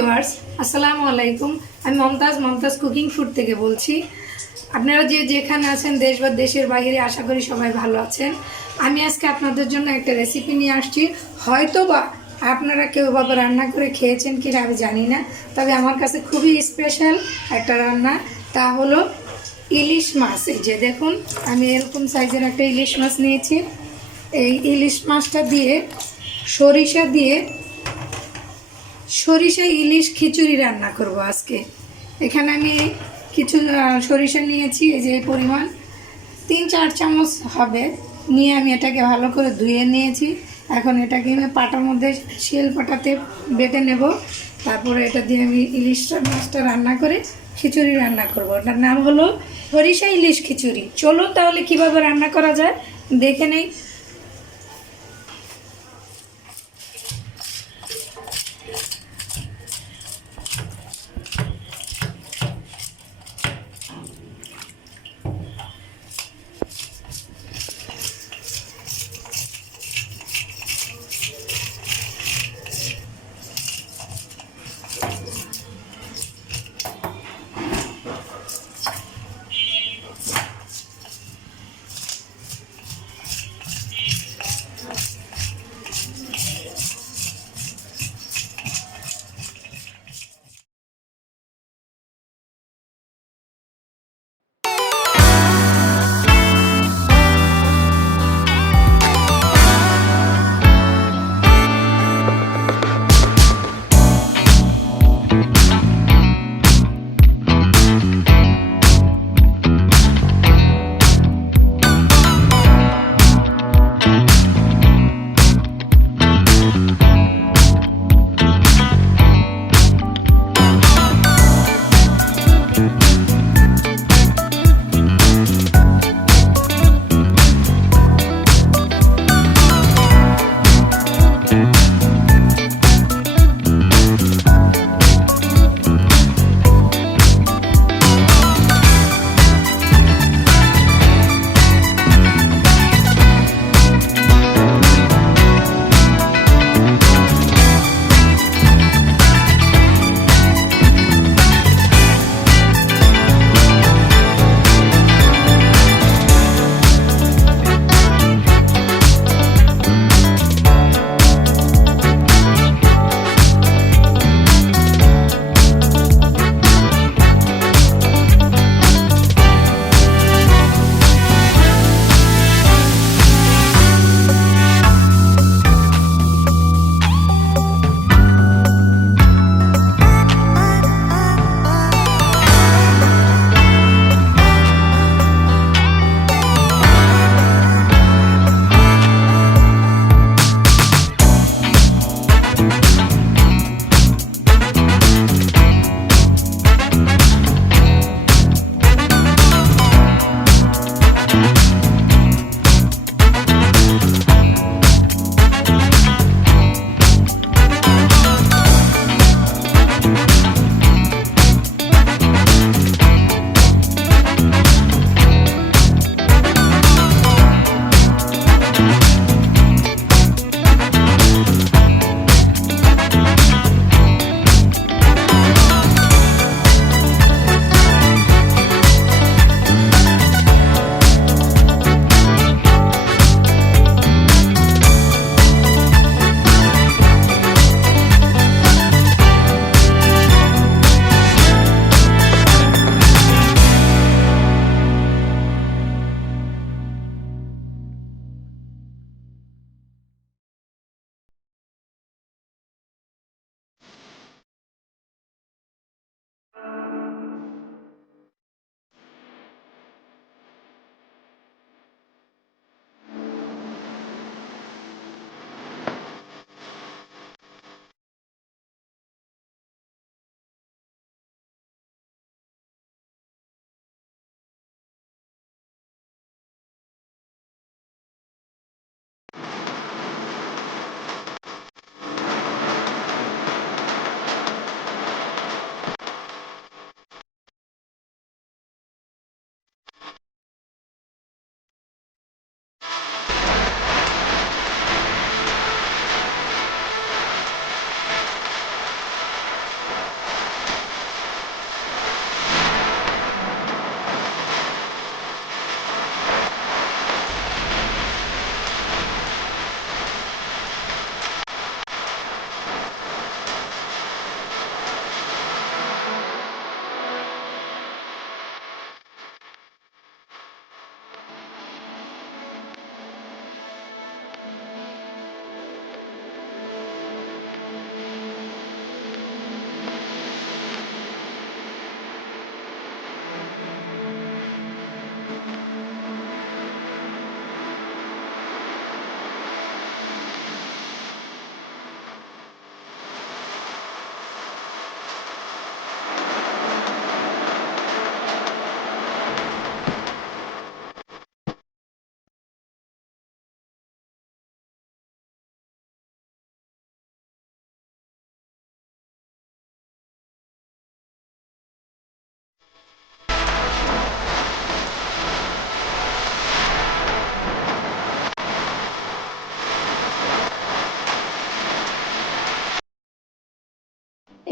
Viewers, আসসালামু আলাইকুম। আমি মমতাজ কুকিং ফুড থেকে বলছি। আপনারা যেখানে আছেন, দেশ বা দেশের বাইরে, আশা করি সবাই ভালো আছেন। আমি আজকে আপনাদের জন্য একটা রেসিপি নিয়ে আসছি। হয়তো বা আপনারা কেউ ভাবে রান্না করে খেয়েছেন কিনা আমি জানি না, তবে আমার কাছে খুবই স্পেশাল একটা রান্না। তা হলো ইলিশ মাছ। এই যে দেখুন, আমি এরকম সাইজের একটা ইলিশ মাছ নিয়েছি। এই ইলিশ মাছটা দিয়ে সরিষা ইলিশ খিচুড়ি রান্না করব আজকে। এখানে আমি কিছু সরিষা নিয়েছি, এই যে পরিমাণ 3-4 চামচ হবে। নিয়ে আমি এটাকে ভালো করে ধুয়ে নিয়েছি। এখন এটাকে আমি পাটার মধ্যে শিল পাটাতে বেটে নেব। তারপরে এটা দিয়ে আমি মাছটা রান্না করে খিচুড়ি রান্না করব। ওটার নাম হলো সরিষা ইলিশ খিচুড়ি। চলুন তাহলে কিভাবে রান্না করা যায় দেখে নেই।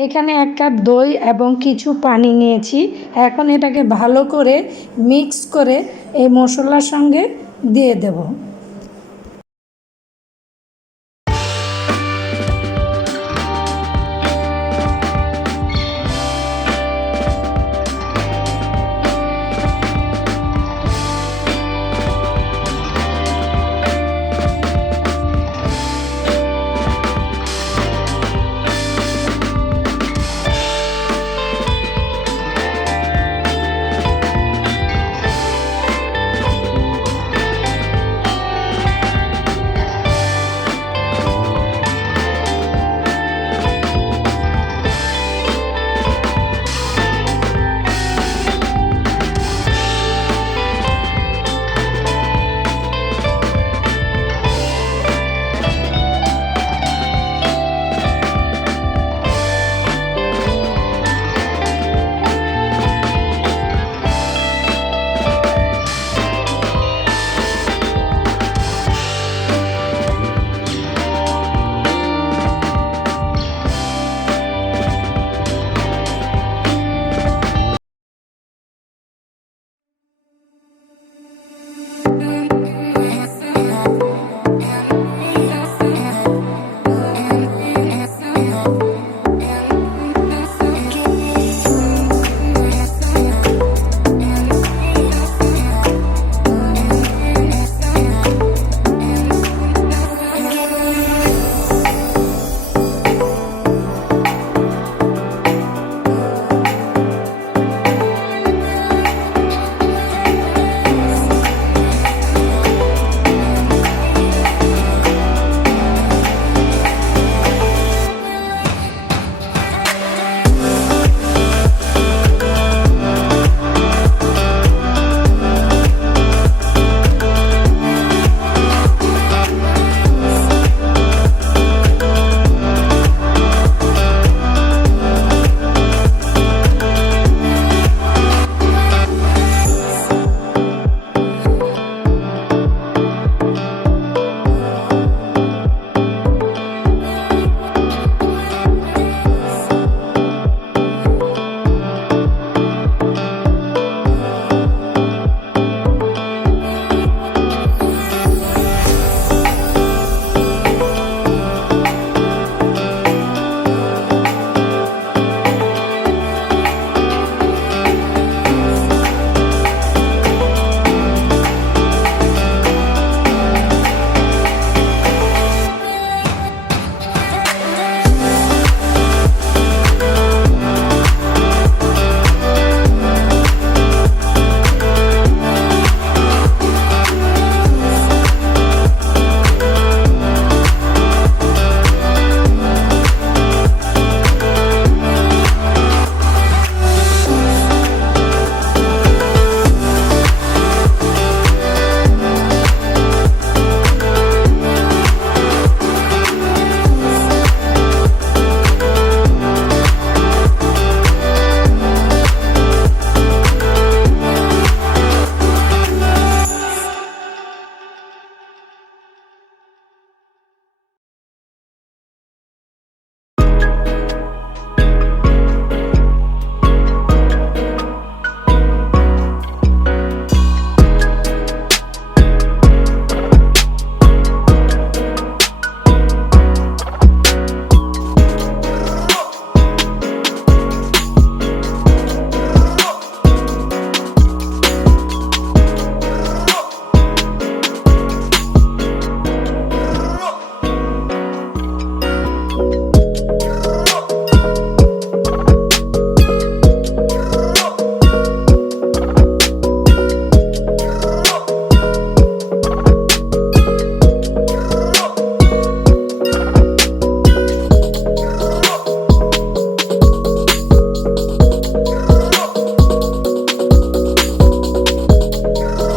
এখানে 1 কাপ দই এবং কিছু পানি নিয়েছি। এখন এটাকে ভালো করে মিক্স করে এই মশলার সঙ্গে দিয়ে দেব।